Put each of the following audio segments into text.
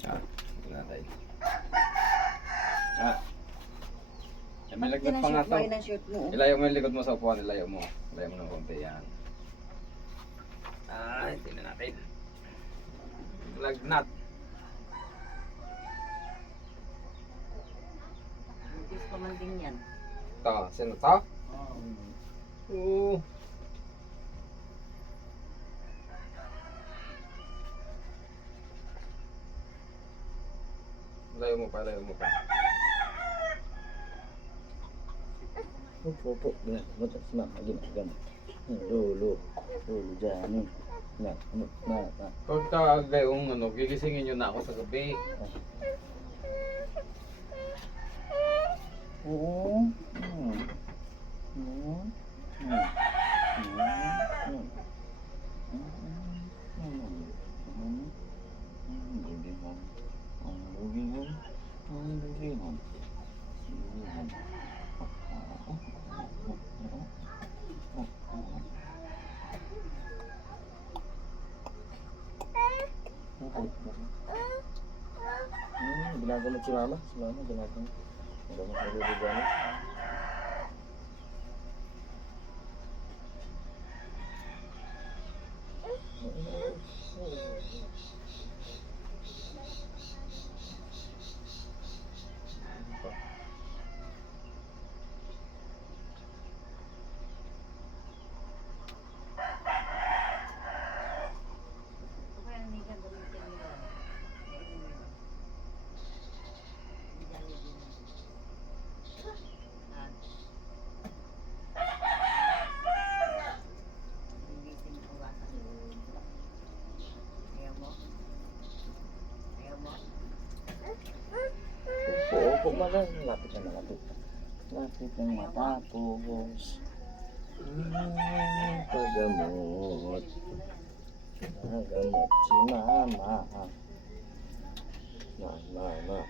Ito natin. May lagnat pa nga to. Ilayo mo yung likod mo sa upuan. Ilayo mo ng konti. Yan. Tingnan natin. Lagnat. Gusto ko man din yan. Ito. Sino to? Oo. Layo mo pa. Opo. Mata sama lagi nak gan. Lulu dyan. Na. Pagka gayong gigisingin nyo na ako sa gabi. Oo. Ginagamot si mama. Ginagamot sa bibigyan. Opo, malang lapit na. Lapit ng matapos. Pagamot si mama. Mama. Pagamot.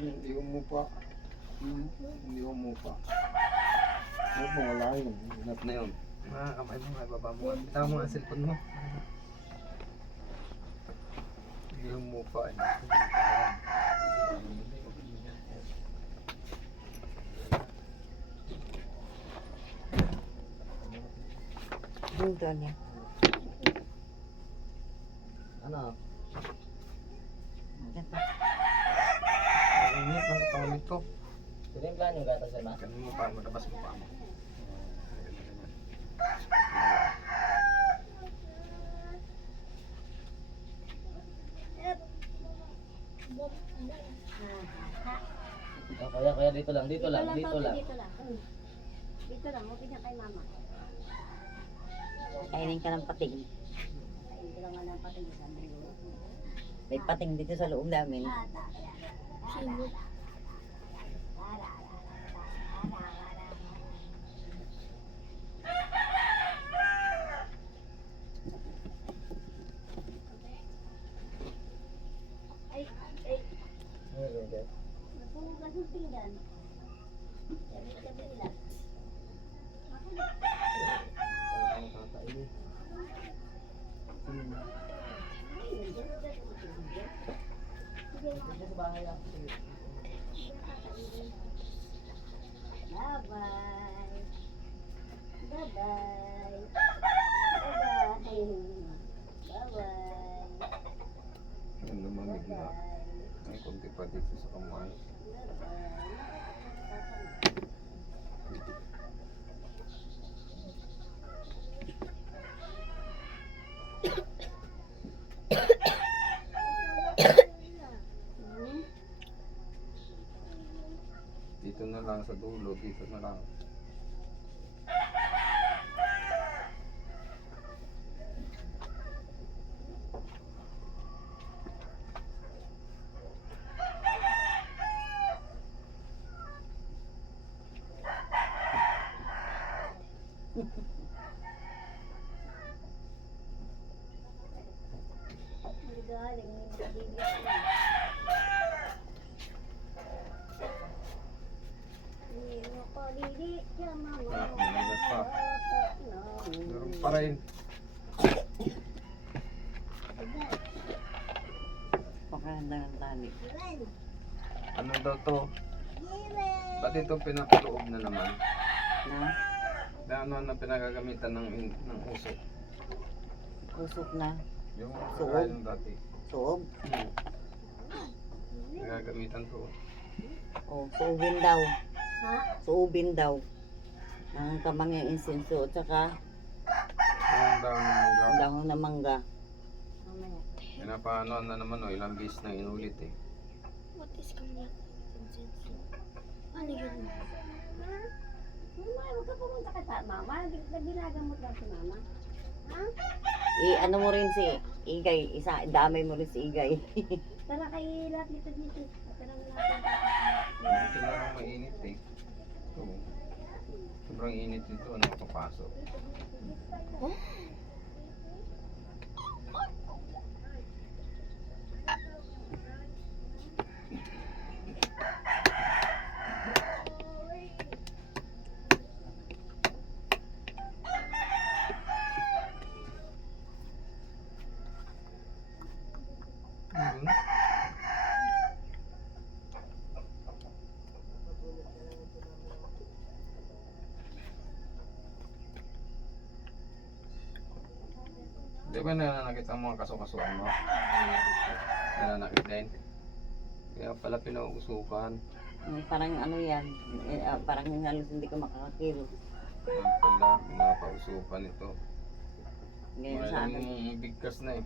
Hindi umupa. Wala yun. Lahat na yun. Kamay mo nga, ibaba mo. Bitaw mo ang cellphone mo. Hindi umupa. Dito niya. Ano? Ganito. Init ng katawan nito. Sino yung plan yung gata sa ma? Ganun mo pa, matabas mo pa mo. Kaya dito lang. Dito lang. Dito lang, okay na kay mama. Kainin ka ng pating. Ayun, lang nga ng pating sa May pating dito sa loob namin. Sino? Ay. Natulog na yung pinggan. Sabi ka nila. Bye-bye. Bye-bye. Bye-bye. Bye-bye. Ang lumamig na. May konti pa dito sa kamay. Dito na lang sa dulo, dito na lang. Galing, nabibigyan ko. Hindi ko dili siya Ah, maligat pa. Meron pa rin. Pakahanda ng tali. Ano daw to? Ba't ito pinapaloob na naman? Na, Na ano na pinagagamitan ng usok? usok na. Yung Suog? kaya yung dati. Suog. Pinagagamitan to. O, suubin daw. Ha? Suubin daw. Ang kamang yung insenso at saka Yung daw ng mangga. dahon ng mangga. Mamaya. Pinapaano na naman o, ilang bis na inulit eh. What is coming? Ano yun? Mama, huwag ka pumunta ka sa mama. Ginagamot lang si mama. Ha? Ano mo rin si Igay, damay mo rin si Igay. Tara kay lahat dito. Tara mo natin. Hindi na lang mainit eh. So, sobrang init dito, ano papasok. Yun. Di ba nananakit ang mga kaso-kasuan mo? Nananakit din. Kaya pala pinauusukan. Parang ano yan, parang halos hindi ko makakakilos. Kaya pala pinapausukan ito. Ganyan sa akin. Maraming bigkas na eh.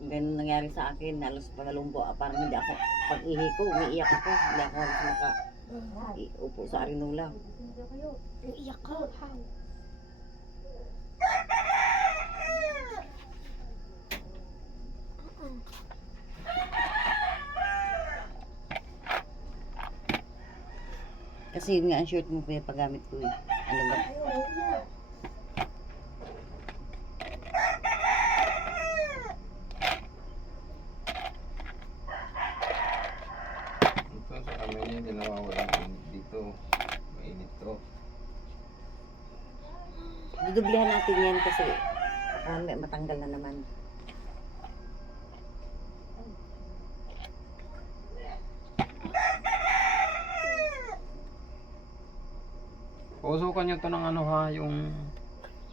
Ganun nangyari sa akin, halos pangalumbo. Parang hindi ako, pag ihi ko, umiiyak ako. Hindi ako halos upo sa arinula. Iiyak ka. How? Kasi yun nga ang shirt mo kaya paggamit ko eh. Ano ba? Ito sa kamay niya, hindi nawawalan init dito. Mainit to. Dudublihan natin yan kasi may matanggal na naman. Pausukan niyo to ng ano ha, yung...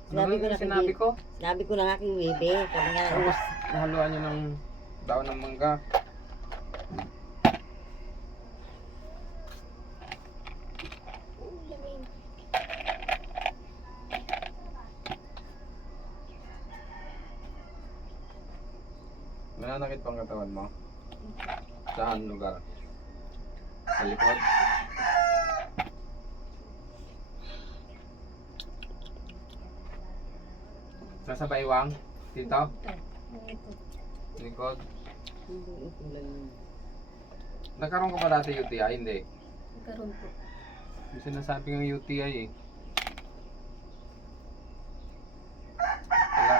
Sinabi Ano ko na yung sinabi ko? Sinabi ko na nga kay Webe, kami nga, Tapos nahaluan niyo ng daon ng mangga. Nananakit pang katawan mo? Saan lugar? Sa likod? Nasa baywang? Dito? Likod? hindi ito lang. Nagkaroon ka ba dati UTI? Hindi. Karoon po. Yung sinasabi ng UTI eh. Wala.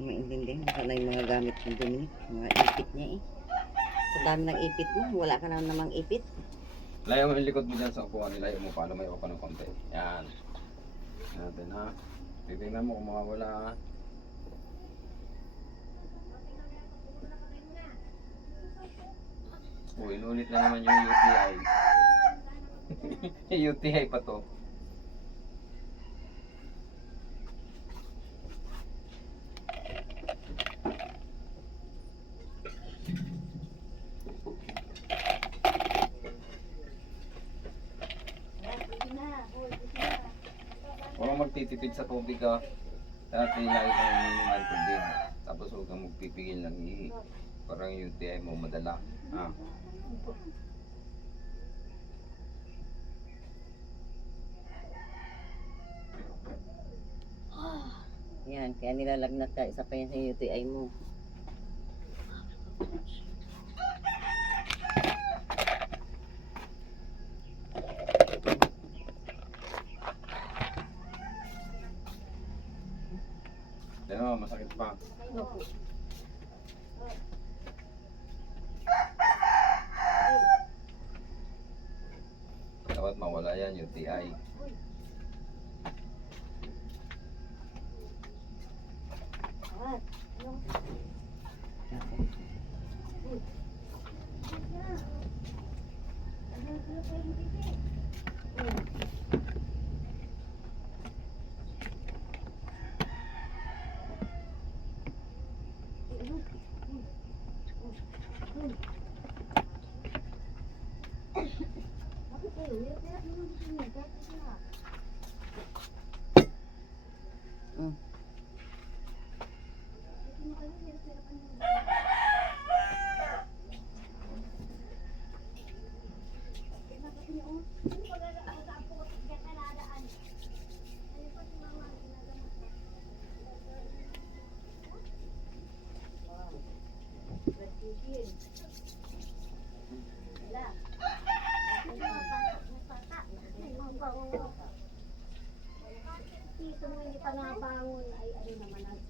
Maintindihan baka na yung mga gamit ng Dominic, mga ipit niya eh. Sa dami ng ipit mo, wala ka na namang ipit. Layo mo yung likod mo dyan sa upuan. Nilayo mo para may ka ng konti. Yan. Natin ha. Titingnan mo kung makawala ha. Inulit na naman yung UTI. UTI pa to. kang magtitipid sa tubig ka. Dati lagi kang uminom ng tubig. Tapos huwag kang magpipigil ng ihi. Parang yung UTI mo madala. Ah. Yan, kaya nilalagnat ka. Isa pa yan sa UTI mo. Pero masakit pa. Dapat mawala yan, UTI. Mm. Dito mo hindi pa nabangon ay ano naman ang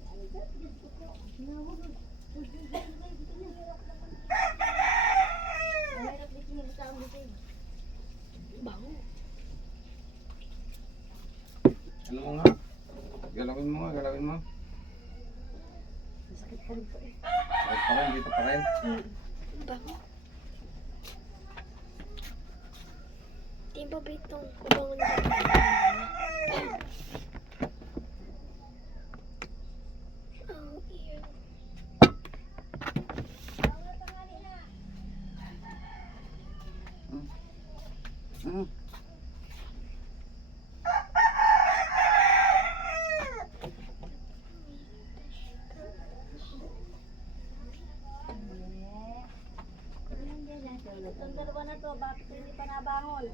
Ano mo nga? Galawin mo nga, galawin mo. sakit pa rin po eh. Sakit pa rin, dito pa rin. Bango. Di ba bitong kubangon na? Oh, ear. Mm. Itong dalawa na to, bakit hindi pa nabangon?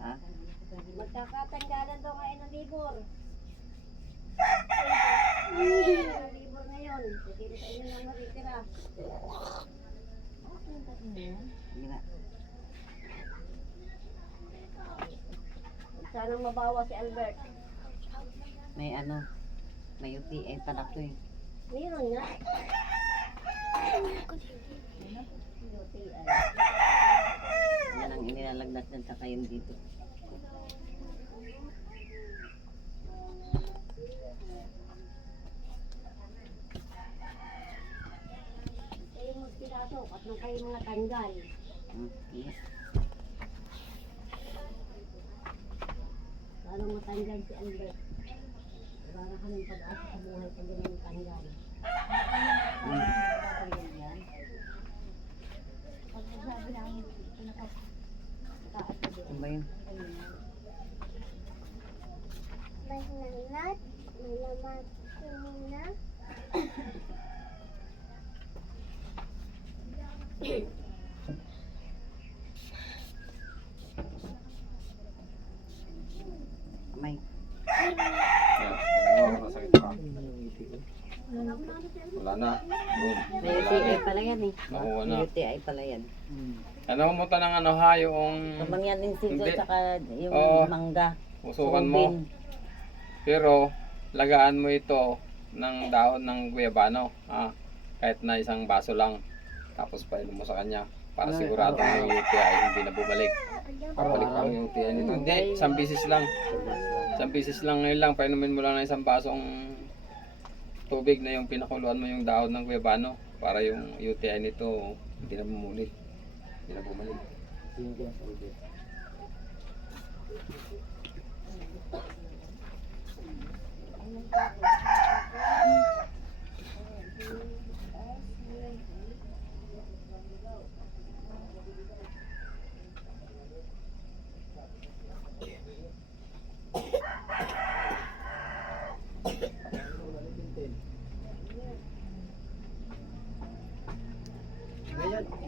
Ha? Magkakatanggalan daw ngayon ng libur. Libur ngayon. Sige na sa inyo lang natitira. Hindi na. Sanang mabawa si Albert. May ano. May UTI pala to eh. Meron nga. UTI. Yan ang inilalagnat ng saka yun dito. Kayo magpinasok at nang kayo mga tanggal. Mm. Yes. Sana matanggal si Albert. Para kaming pag-asa sa buhay pag ganyan tanggal. Mm. Tanggal yan. Pag sabi namin, taas na din. Ano ba yun? May nanat, may laman kumina. May. Yan, tingnan mo, masakit pa. Wala na. Boom. May Wala UTI na. pala yan eh. Nakuha na. May UTI pala yan. Ano mo ng ano ha, yung Kamang yan din singko Hindi. tsaka yung Oo. mangga. usukan mo. Subin. Pero, lagaan mo ito ng dahon ng guyabano. Kahit na isang baso lang. Tapos painom mo sa kanya. Para Ay, sigurado oo. yung UTI hindi na bumalik. Bumalik lang yung UTI nito. Hindi, isang bisis lang. Isang bisis lang ngayon lang. Painumin mo lang ng isang basong tubig na yung pinakuluan mo yung dahon ng guyabano. Para yung UTI nito hindi na bumalik. Hindi na bumalik.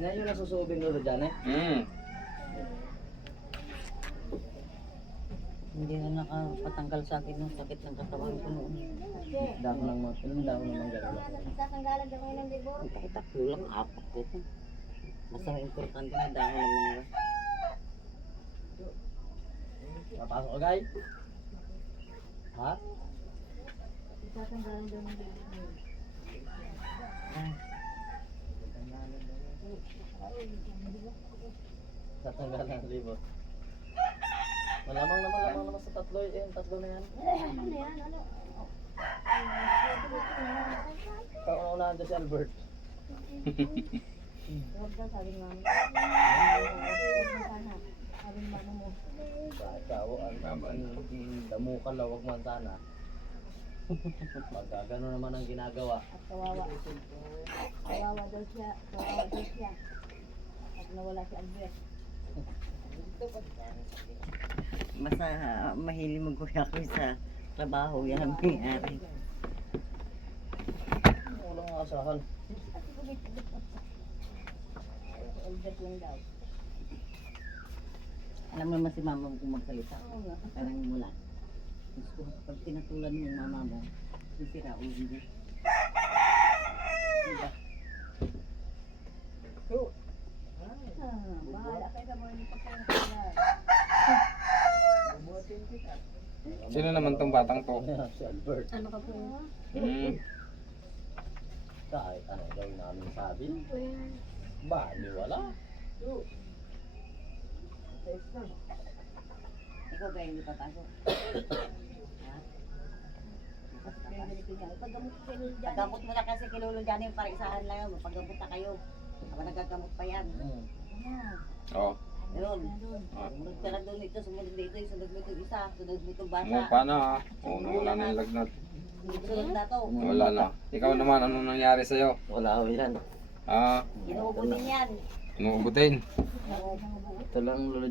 Yan yung nasusubing lolo dyan eh. Hindi na nakapatanggal sa akin ng sakit ng katawan ko noon. Dahon ng mga, anong dahon ng mangga lolo? Sasanggalan daw ngayon ng libo. Takot-takot lang, apat ko ito. Basta ang importante na dahon ng mga. Papasok ka, guys? Ha? Sasanggalan daw ng libo. Tatanggal ng libot. Malamang naman sa tatlo eh. Tatlo na yan. Ano yan? Ano? Kauna-unahan dyan si Albert. Huwag daw sabi ng mama. Sabi ng mama mo. Ikaw, damukan lang, wag man sana. Pagka gano'n naman ang ginagawa. At kawawa. Kawawa daw siya. Kawawa daw siya. At nawala si Albert. Basta mahilig mag-kuya ko sa trabaho. Yan ang nangyari. Walang asahan. Albert lang daw. Alam mo naman si mama mo kung magsalita. Parang mula. Gusto ko, pag tinatulan mo yung mama mo, sisira o hindi. Diba? Bahala kayo sa mga hindi pagkakasalan. Sino naman tong batang to? Si Albert. Ano ka po? Kahit ano daw namin sabi. Bali wala. Ikaw ba yung ipapasok? Paggamot mo na kasi kay Lolo Johnny, para isahan lang yun. Paggamot na kayo. Habang nagagamot pa yan. Oh. Yun. Sumunod ka na doon ito, sumunod dito, sunod mo itong isa, sunod mo itong bata. Mo paano ha? Oh, wala na yung lagnat. Sunod na to. Wala na. Ikaw naman, anong nangyari sa'yo? Wala ko yan. Ah, Inuubo din yan. inuubutin. Ito lang lolo